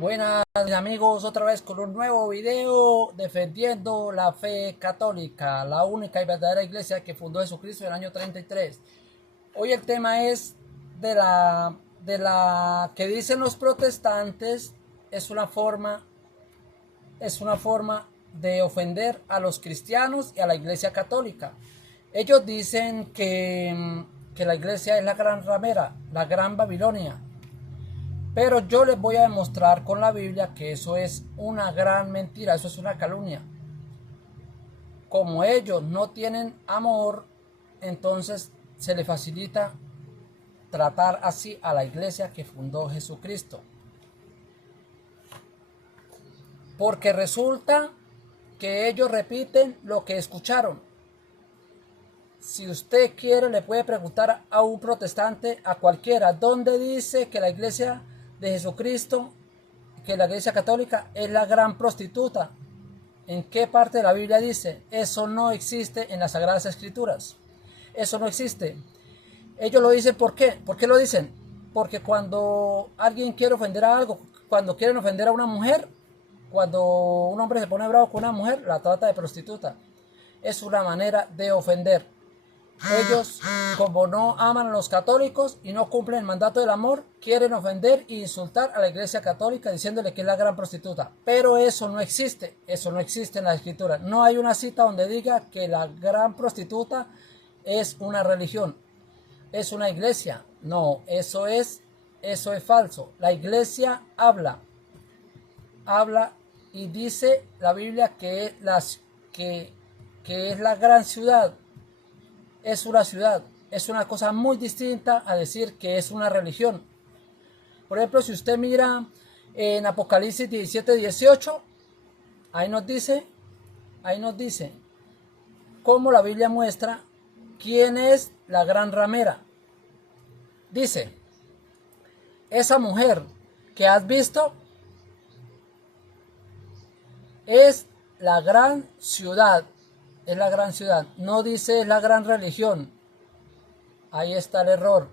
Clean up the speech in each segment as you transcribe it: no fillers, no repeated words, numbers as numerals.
Buenas amigos, otra vez con un nuevo video defendiendo la fe católica, la única y verdadera iglesia que fundó Jesucristo en el año 33. Hoy el tema es de la que dicen los protestantes es una forma de ofender a los cristianos y a la iglesia católica. Ellos dicen que la iglesia es la gran ramera, la gran Babilonia. Pero yo les voy a demostrar con la Biblia que eso es una gran mentira, eso es una calumnia. Como ellos no tienen amor, entonces se les facilita tratar así a la iglesia que fundó Jesucristo. Porque resulta que ellos repiten lo que escucharon. Si usted quiere, le puede preguntar a un protestante, a cualquiera, ¿dónde dice que la iglesia de Jesucristo, que la iglesia católica es la gran prostituta? ¿En qué parte de la Biblia dice? Eso no existe en las Sagradas Escrituras. Eso no existe. Ellos lo dicen, ¿por qué? ¿Por qué lo dicen? Porque cuando alguien quiere ofender a algo, cuando quieren ofender a una mujer, cuando un hombre se pone bravo con una mujer, la trata de prostituta. Es una manera de ofender. Ellos, como no aman a los católicos y no cumplen el mandato del amor, quieren ofender e insultar a la iglesia católica diciéndole que es la gran prostituta. Pero eso no existe en la escritura. No hay una cita donde diga que la gran prostituta es una religión, es una iglesia. No, eso es falso. La iglesia habla y dice la Biblia que es la gran ciudad. Es una ciudad, es una cosa muy distinta a decir que es una religión. Por ejemplo, si usted mira en Apocalipsis 17-18, ahí nos dice cómo la Biblia muestra quién es la gran ramera. Dice, esa mujer que has visto es la gran ciudad, no dice es la gran religión. Ahí está el error.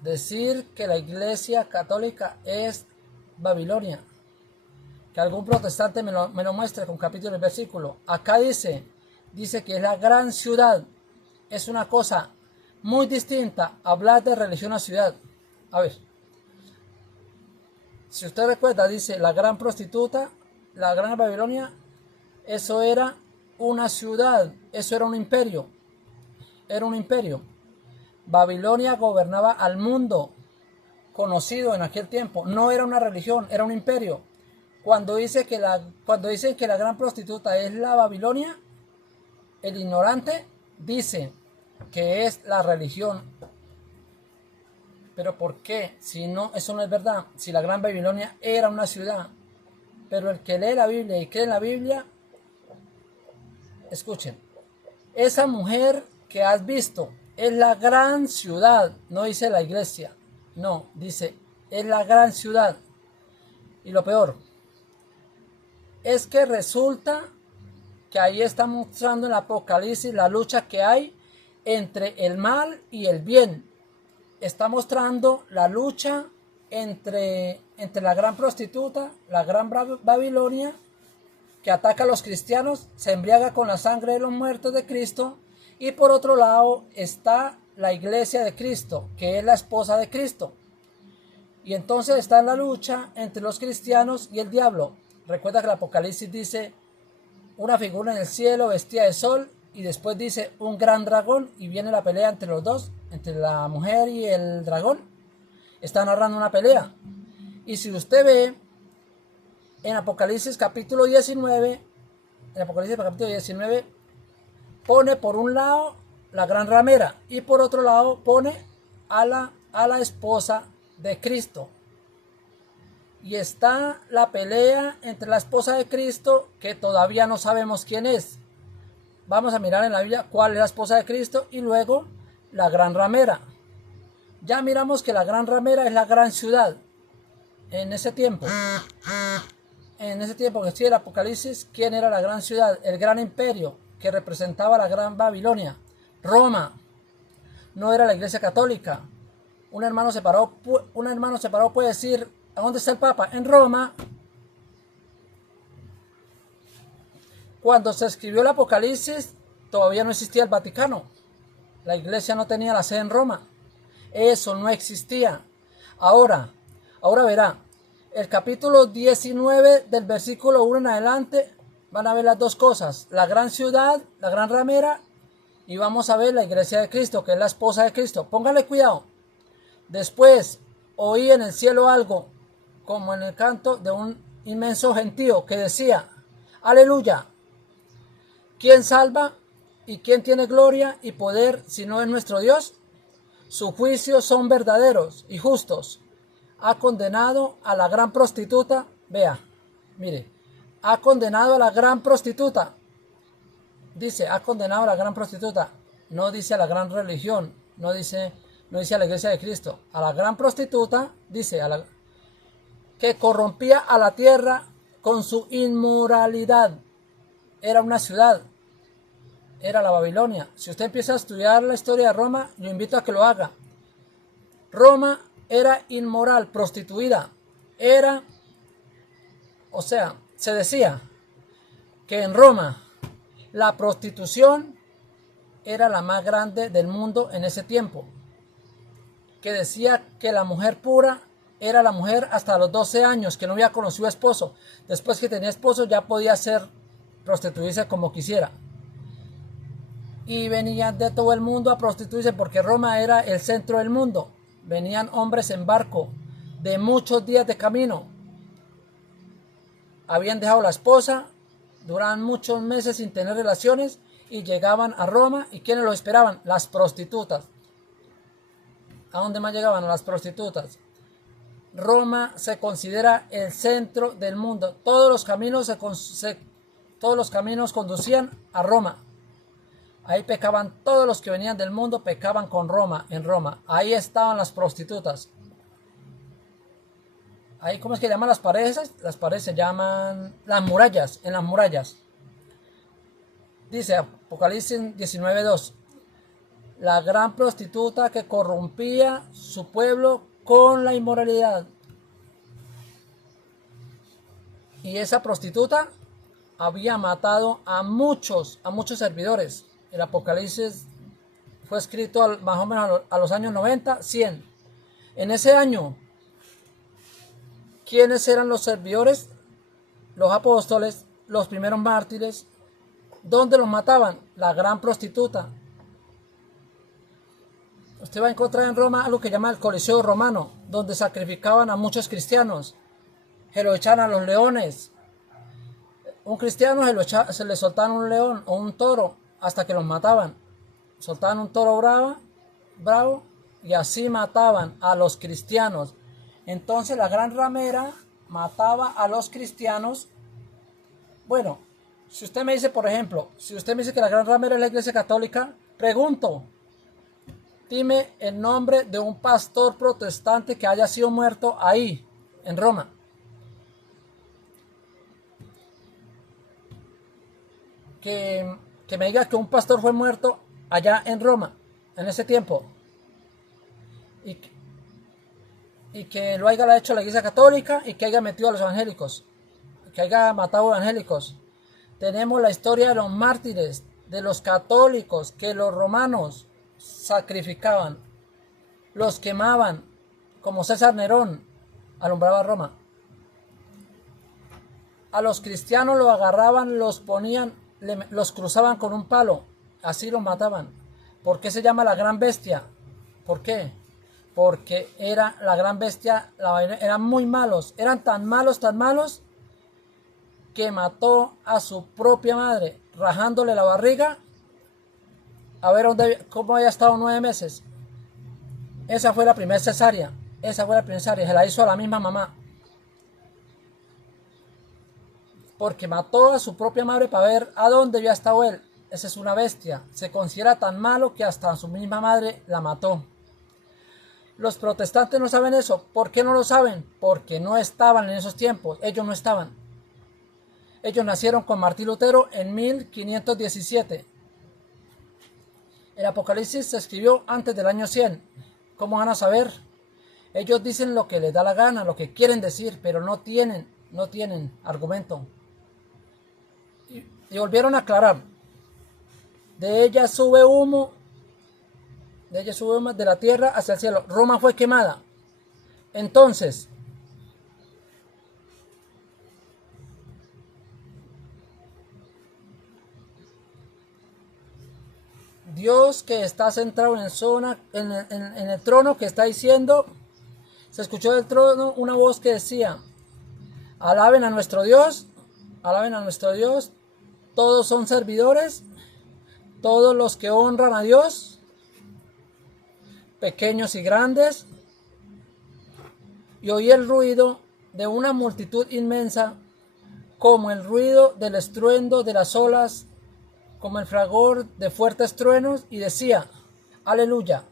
Decir que la iglesia católica es Babilonia. Que algún protestante me lo muestre con capítulo y versículo. Acá dice que es la gran ciudad. Es una cosa muy distinta hablar de religión a ciudad. A ver, si usted recuerda, dice la gran prostituta, la gran Babilonia, eso era una ciudad, eso era un imperio. Era un imperio. Babilonia gobernaba al mundo conocido en aquel tiempo. No era una religión, era un imperio. Cuando dicen que la gran prostituta es la Babilonia, el ignorante dice que es la religión. Pero ¿por qué? Si no, eso no es verdad. Si la gran Babilonia era una ciudad. Pero el que lee la Biblia y cree en la Biblia, escuchen, esa mujer que has visto es la gran ciudad. No dice la iglesia, no, dice es la gran ciudad. Y lo peor es que resulta que ahí está mostrando en el Apocalipsis la lucha que hay entre el mal y el bien. Está mostrando la lucha entre la gran prostituta, la gran Babilonia, que ataca a los cristianos, se embriaga con la sangre de los muertos de Cristo, y por otro lado está la iglesia de Cristo, que es la esposa de Cristo. Y entonces está en la lucha entre los cristianos y el diablo. Recuerda que el Apocalipsis dice una figura en el cielo vestida de sol, y después dice un gran dragón, y viene la pelea entre los dos, entre la mujer y el dragón. Está narrando una pelea. Y si usted ve en Apocalipsis capítulo 19, pone por un lado la gran ramera y por otro lado pone a la esposa de Cristo. Y está la pelea entre la esposa de Cristo, que todavía no sabemos quién es. Vamos a mirar en la Biblia cuál es la esposa de Cristo y luego la gran ramera. Ya miramos que la gran ramera es la gran ciudad. En ese tiempo que sigue el Apocalipsis, ¿quién era la gran ciudad? El gran imperio que representaba la gran Babilonia. Roma. No era la iglesia católica. Un hermano separado puede decir ¿A dónde está el Papa? En Roma. Cuando se escribió el Apocalipsis, todavía no existía el Vaticano. La iglesia no tenía la sede en Roma. Eso no existía. Ahora verá, el capítulo 19 del versículo 1 en adelante, van a ver las dos cosas. La gran ciudad, la gran ramera, y vamos a ver la iglesia de Cristo, que es la esposa de Cristo. Póngale cuidado. Después oí en el cielo algo, como en el canto de un inmenso gentío, que decía, aleluya. ¿Quién salva y quién tiene gloria y poder si no es nuestro Dios? Sus juicios son verdaderos y justos. Ha condenado a la gran prostituta. Vea, mire, ha condenado a la gran prostituta. Dice, ha condenado a la gran prostituta. No dice a la gran religión, no dice a la iglesia de Cristo. A la gran prostituta, dice, que corrompía a la tierra con su inmoralidad. Era una ciudad, era la Babilonia. Si usted empieza a estudiar la historia de Roma, yo invito a que lo haga. Roma era inmoral, prostituida. Se decía que en Roma la prostitución era la más grande del mundo en ese tiempo. Que decía que la mujer pura era la mujer hasta los 12 años, que no había conocido esposo. Después que tenía esposo ya podía prostituirse como quisiera. Y venían de todo el mundo a prostituirse porque Roma era el centro del mundo. Venían hombres en barco de muchos días de camino. Habían dejado la esposa, duraban muchos meses sin tener relaciones y llegaban a Roma. ¿Y quiénes los esperaban? Las prostitutas. ¿A dónde más llegaban? A las prostitutas. Roma se considera el centro del mundo. Todos los caminos conducían a Roma. Ahí pecaban todos los que venían del mundo, pecaban con Roma, en Roma. Ahí estaban las prostitutas. Ahí, ¿cómo es que llaman las paredes? Las paredes se llaman las murallas, en las murallas. Dice Apocalipsis 19:2. La gran prostituta que corrompía su pueblo con la inmoralidad. Y esa prostituta había matado a muchos servidores. El Apocalipsis fue escrito más o menos a los años 90, 100. En ese año, ¿quiénes eran los servidores? Los apóstoles, los primeros mártires. ¿Dónde los mataban? La gran prostituta. Usted va a encontrar en Roma algo que llama el Coliseo Romano, donde sacrificaban a muchos cristianos. Se lo echaban a los leones. Un cristiano se le soltaban un león o un toro hasta que los mataban. Soltaban un toro bravo y así mataban a los cristianos. Entonces la gran ramera mataba a los cristianos. Bueno, si usted me dice, por ejemplo, si usted me dice que la gran ramera es la iglesia católica, pregunto, dime el nombre de un pastor protestante que haya sido muerto ahí, en Roma. Que me diga que un pastor fue muerto allá en Roma, en ese tiempo. Y que lo haya hecho la iglesia católica y que haya metido a los evangélicos. Que haya matado a evangélicos. Tenemos la historia de los mártires, de los católicos, que los romanos sacrificaban, los quemaban, como César Nerón alumbraba Roma. A los cristianos los agarraban, los ponían, los cruzaban con un palo, así los mataban. ¿Por qué se llama la gran bestia? ¿Por qué? Porque era la gran bestia, eran muy malos, eran tan malos, que mató a su propia madre, rajándole la barriga, a ver cómo había estado 9 meses. Esa fue la primera cesárea, se la hizo a la misma mamá. Porque mató a su propia madre para ver a dónde había estado él. Esa es una bestia. Se considera tan malo que hasta su misma madre la mató. Los protestantes no saben eso. ¿Por qué no lo saben? Porque no estaban en esos tiempos. Ellos no estaban. Ellos nacieron con Martín Lutero en 1517. El Apocalipsis se escribió antes del año 100. ¿Cómo van a saber? Ellos dicen lo que les da la gana, lo que quieren decir, pero no tienen argumento. Y volvieron a aclarar. De ella sube humo de la tierra hacia el cielo. Roma fue quemada. Entonces, Dios, que está centrado en el trono, que está diciendo, se escuchó del trono una voz que decía: alaben a nuestro Dios, todos son servidores, todos los que honran a Dios, pequeños y grandes. Y oí el ruido de una multitud inmensa, como el ruido del estruendo de las olas, como el fragor de fuertes truenos, y decía: aleluya,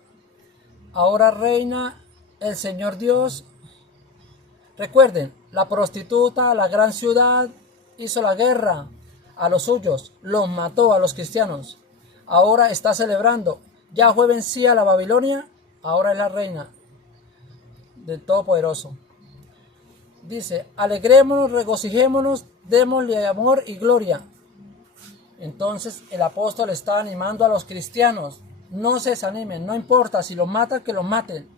ahora reina el Señor Dios. Recuerden, la prostituta, la gran ciudad, hizo la guerra a los suyos, los mató a los cristianos. Ahora está celebrando. Ya fue vencida la Babilonia, ahora es la reina del Todopoderoso. Dice: alegrémonos, regocijémonos, démosle amor y gloria. Entonces el apóstol está animando a los cristianos: no se desanimen, no importa si los matan, que los maten.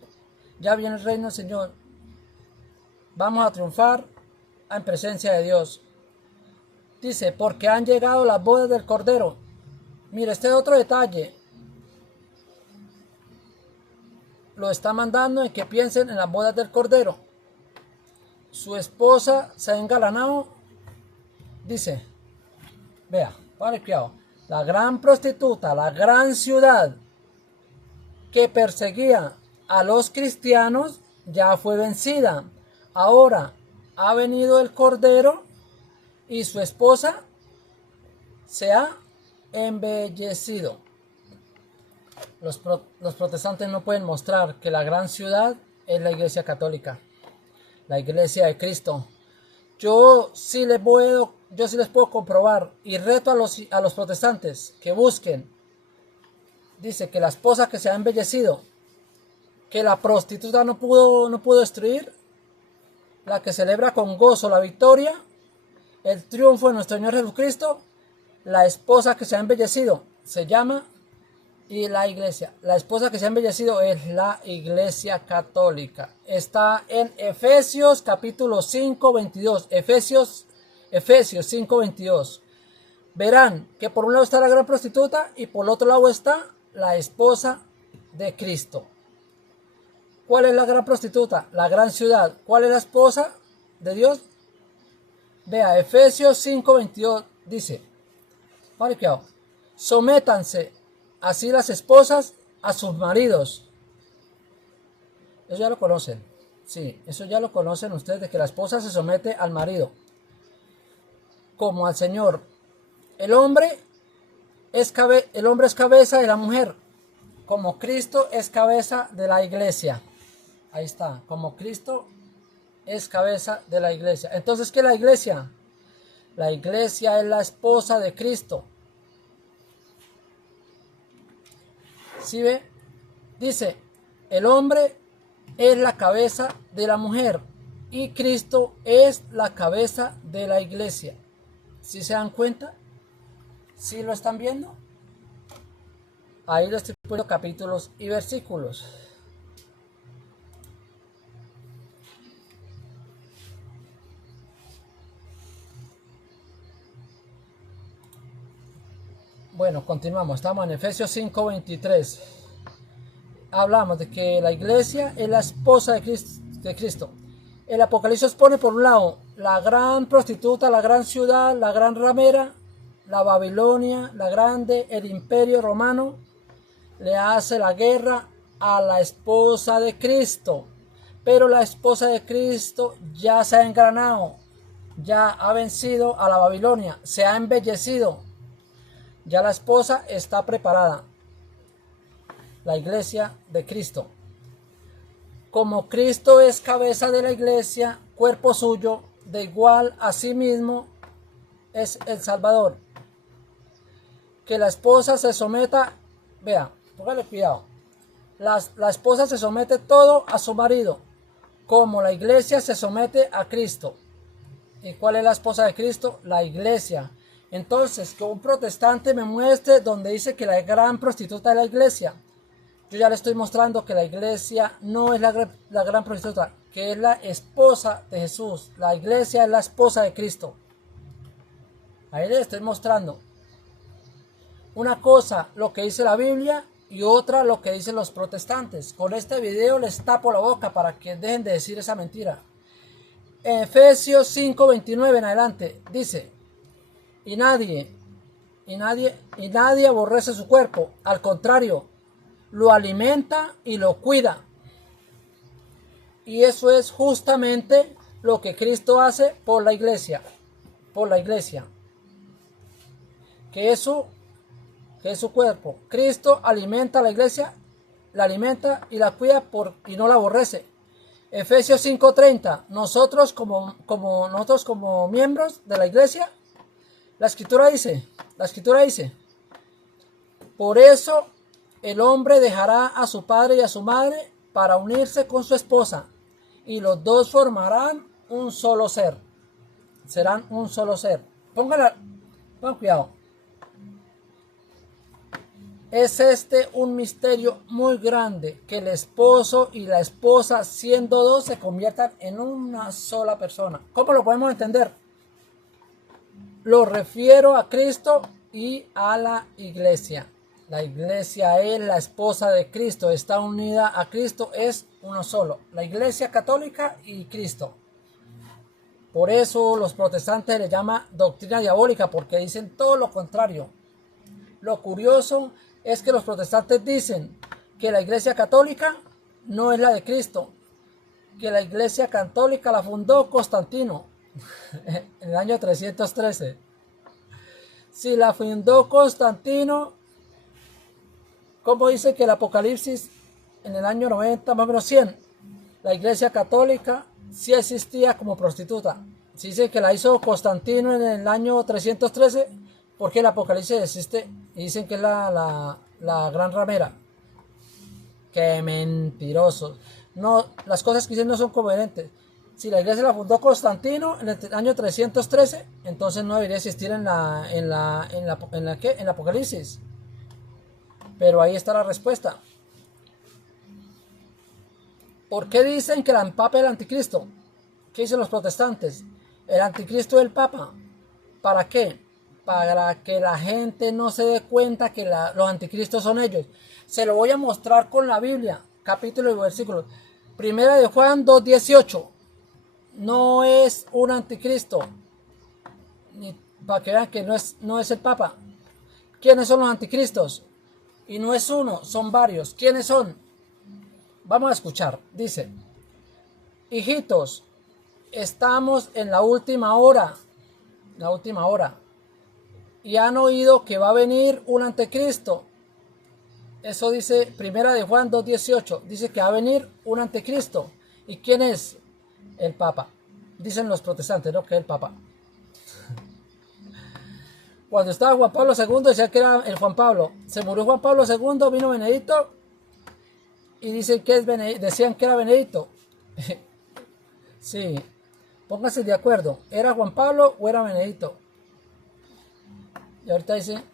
Ya viene el reino del Señor. Vamos a triunfar en presencia de Dios. Dice: porque han llegado las bodas del Cordero. Mire, este es otro detalle. Lo está mandando en que piensen en las bodas del Cordero. Su esposa se ha engalanado. Dice, vea, vale, cuidado. La gran prostituta, la gran ciudad que perseguía a los cristianos, ya fue vencida. Ahora ha venido el Cordero y su esposa se ha embellecido. Los protestantes no pueden mostrar que la gran ciudad es la Iglesia Católica, la Iglesia de Cristo. Yo sí les puedo comprobar, y reto a los protestantes que busquen. Dice que la esposa que se ha embellecido, que la prostituta no pudo destruir, la que celebra con gozo la victoria, el triunfo de nuestro Señor Jesucristo, la esposa que se ha embellecido se llama, y la iglesia, la esposa que se ha embellecido es la Iglesia Católica. Está en Efesios capítulo 5, 22. Efesios 5, 22. Verán que por un lado está la gran prostituta y por el otro lado está la esposa de Cristo. ¿Cuál es la gran prostituta? La gran ciudad. ¿Cuál es la esposa de Dios? Vea, Efesios 5, 22 dice: vale, que sométanse así las esposas a sus maridos. Eso ya lo conocen. Sí, eso ya lo conocen ustedes, de que la esposa se somete al marido como al Señor. El hombre es cabeza de la mujer, como Cristo es cabeza de la iglesia. Ahí está, como Cristo es cabeza de la iglesia. Entonces, ¿qué es la iglesia? La iglesia es la esposa de Cristo. ¿Sí ve? Dice, el hombre es la cabeza de la mujer y Cristo es la cabeza de la iglesia. ¿Sí se dan cuenta? ¿Sí lo están viendo? Ahí les estoy poniendo capítulos y versículos. Bueno, continuamos. Estamos en Efesios 5, 23. Hablamos de que la iglesia es la esposa de Cristo. El Apocalipsis pone por un lado la gran prostituta, la gran ciudad, la gran ramera, la Babilonia, la grande, el imperio romano, le hace la guerra a la esposa de Cristo. Pero la esposa de Cristo ya se ha engranado, ya ha vencido a la Babilonia, se ha embellecido. Ya la esposa está preparada. La iglesia de Cristo. Como Cristo es cabeza de la iglesia, cuerpo suyo, de igual a sí mismo es el Salvador. Que la esposa se someta, vea, póngale cuidado. La esposa se somete todo a su marido. como la iglesia se somete a Cristo. ¿Y cuál es la esposa de Cristo? La iglesia. Entonces, que un protestante me muestre donde dice que la gran prostituta es la iglesia. Yo ya le estoy mostrando que la iglesia no es la gran prostituta, que es la esposa de Jesús. La iglesia es la esposa de Cristo. Ahí le estoy mostrando. Una cosa lo que dice la Biblia y otra lo que dicen los protestantes. Con este video les tapo la boca para que dejen de decir esa mentira. En Efesios 5:29 en adelante dice: y nadie aborrece su cuerpo, al contrario, lo alimenta y lo cuida. Y eso es justamente lo que Cristo hace por la iglesia. Que es su cuerpo. Cristo alimenta a la iglesia, la alimenta y la cuida y no la aborrece. Efesios 5:30, nosotros como miembros de la iglesia, la escritura dice, por eso el hombre dejará a su padre y a su madre para unirse con su esposa, y los dos formarán un solo ser. Serán un solo ser. Pongan cuidado. Es un misterio muy grande, que el esposo y la esposa, siendo dos, se conviertan en una sola persona. ¿Cómo lo podemos entender? Lo refiero a Cristo y a la iglesia. La iglesia es la esposa de Cristo, está unida a Cristo, es uno solo. La iglesia católica y Cristo. Por eso los protestantes le llaman doctrina diabólica, porque dicen todo lo contrario. Lo curioso es que los protestantes dicen que la iglesia católica no es la de Cristo, que la iglesia católica la fundó Constantino en el año 313. Si la fundó Constantino, ¿cómo dice que el Apocalipsis en el año 90, más o menos 100, la iglesia católica sí existía como prostituta? Si dice que la hizo Constantino en el año 313, ¿por qué el Apocalipsis existe? Y dicen que es la gran ramera. ¡Qué mentirosos! No, las cosas que dicen no son coherentes. Si la iglesia la fundó Constantino en el año 313, entonces no debería existir en el Apocalipsis. Pero ahí está la respuesta. ¿Por qué dicen que el Papa es el anticristo? ¿Qué dicen los protestantes? El anticristo es el Papa. ¿Para qué? Para que la gente no se dé cuenta que los anticristos son ellos. Se lo voy a mostrar con la Biblia, capítulo y versículo. Primera de Juan 2:18. No es un anticristo. Para que vean que no es el Papa. ¿Quiénes son los anticristos? Y no es uno, son varios. ¿Quiénes son? Vamos a escuchar. Dice: hijitos, estamos en la última hora. La última hora. Y han oído que va a venir un anticristo. Eso dice Primera de Juan 2:18. Dice que va a venir un anticristo. ¿Y quién es? El Papa. Dicen los protestantes, ¿no? Que es el Papa. Cuando estaba Juan Pablo II decían que era el Juan Pablo. Se murió Juan Pablo II, vino Benedicto y dicen que decían que era Benedicto. Sí, pónganse de acuerdo. ¿Era Juan Pablo o era Benedicto? Y ahorita dicen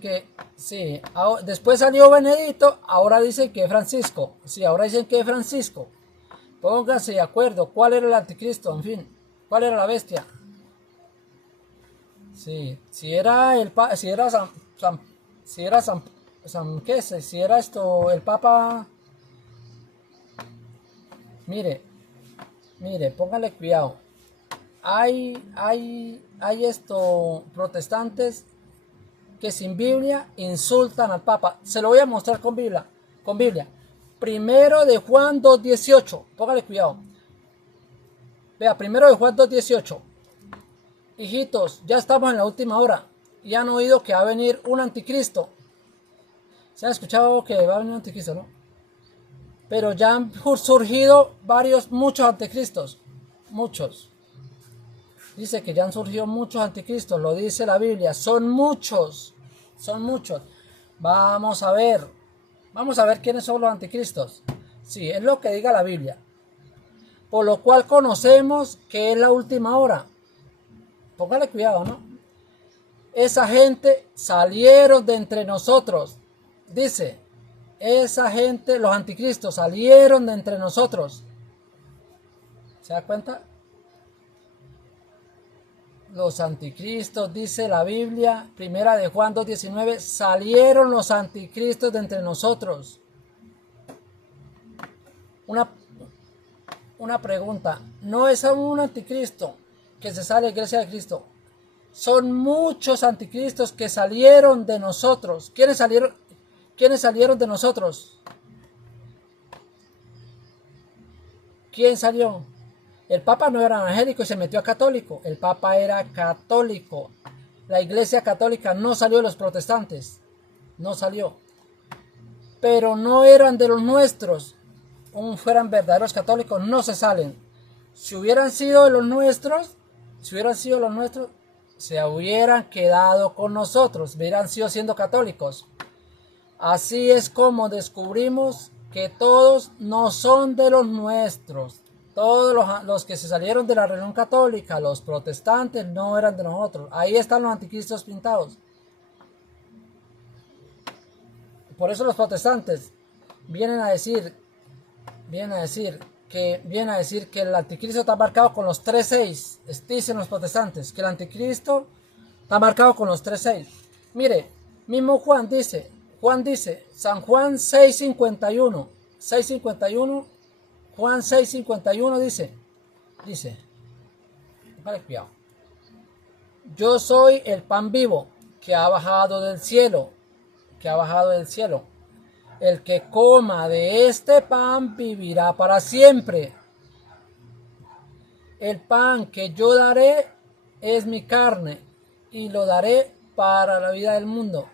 que sí. Después salió Benedicto, ahora dicen que es Francisco. Sí, ahora dicen que es Francisco. Pónganse de acuerdo. ¿Cuál era el anticristo? En fin, ¿cuál era la bestia? Sí, si era el Papa. Mire, póngale cuidado. Hay protestantes que sin Biblia insultan al Papa. Se lo voy a mostrar con Biblia. Primero de Juan 2:18. Póngale cuidado. Vea, primero de Juan 2:18. Hijitos, ya estamos en la última hora y han oído que va a venir un anticristo. Se han escuchado que va a venir un anticristo, ¿no? Pero ya han surgido muchos anticristos. Muchos. Dice que ya han surgido muchos anticristos, lo dice la Biblia. Son muchos. Vamos a ver quiénes son los anticristos. Sí, es lo que diga la Biblia. por lo cual conocemos que es la última hora. Póngale cuidado, ¿no? Esa gente salieron de entre nosotros. Dice, esa gente, los anticristos, salieron de entre nosotros. ¿Se da cuenta? Los anticristos, dice la Biblia, primera de Juan 2:19, salieron los anticristos de entre nosotros. Una pregunta, no es un anticristo que se sale de la iglesia de Cristo, son muchos anticristos que salieron de nosotros. ¿Quiénes salieron de nosotros? ¿Quién salió? El Papa no era evangélico y se metió a católico. El Papa era católico. La iglesia católica no salió de los protestantes. No salió. Pero no eran de los nuestros. Fueran verdaderos católicos, no se salen. Si hubieran sido de los nuestros, se hubieran quedado con nosotros. Hubieran sido siendo católicos. Así es como descubrimos que todos no son de los nuestros. Todos los que se salieron de la religión católica, los protestantes, no eran de nosotros. Ahí están los anticristos pintados. Por eso los protestantes vienen a decir que el anticristo está marcado con los 3:6. Dicen los protestantes que el anticristo está marcado con los 3:6. Mire, mismo Juan dice, San Juan 6:51, Juan 6:51 dice, vale, cuidado. Yo soy el pan vivo que ha bajado del cielo. El que coma de este pan vivirá para siempre. El pan que yo daré es mi carne y lo daré para la vida del mundo.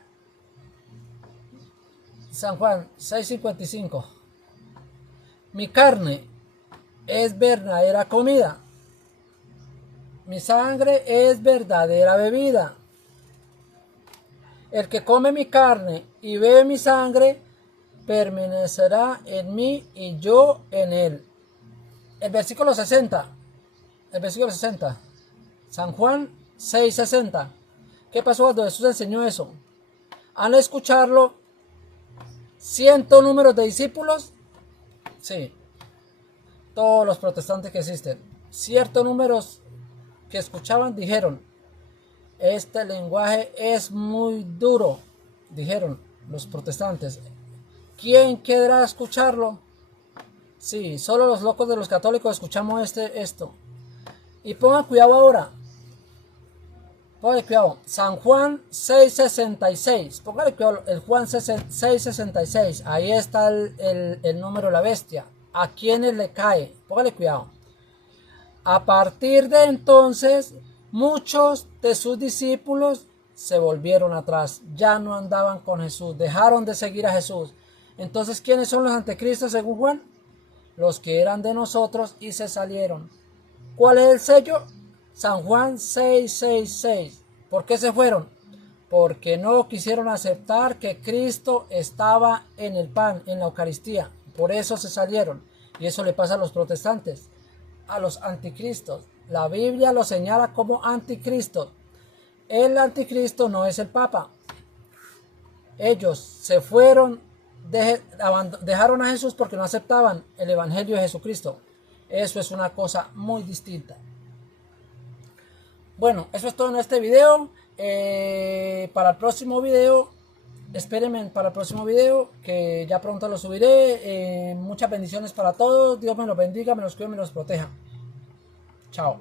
San Juan 6:55. Mi carne es verdadera comida. Mi sangre es verdadera bebida. El que come mi carne y bebe mi sangre permanecerá en mí y yo en él. El versículo 60. San Juan 6:60. ¿Qué pasó cuando Jesús enseñó eso? ¿Han escucharlo 100 números de discípulos? Sí. Todos los protestantes que existen. Ciertos números que escuchaban dijeron, este lenguaje es muy duro, dijeron los protestantes. ¿Quién querrá escucharlo? Sí, solo los locos de los católicos escuchamos esto. Y pongan cuidado ahora. Póngale cuidado. San Juan 6:66. Póngale cuidado. El Juan 6:66. Ahí está el número de la bestia. ¿A quiénes le cae? Póngale cuidado. A partir de entonces, muchos de sus discípulos se volvieron atrás. Ya no andaban con Jesús. Dejaron de seguir a Jesús. Entonces, ¿quiénes son los anticristos según Juan? Los que eran de nosotros y se salieron. ¿Cuál es el sello? San Juan 6:66. ¿Por qué se fueron? Porque no quisieron aceptar que Cristo estaba en el pan, en la Eucaristía. Por eso se salieron. Y eso le pasa a los protestantes, a los anticristos. La Biblia los señala como anticristos. El anticristo no es el Papa. Ellos se fueron, dejaron a Jesús porque no aceptaban el Evangelio de Jesucristo. Eso es una cosa muy distinta. Bueno, eso es todo en este video. Para el próximo video, espérenme para el próximo video, que ya pronto lo subiré. Muchas bendiciones para todos. Dios me los bendiga, me los cuide, me los proteja. Chao.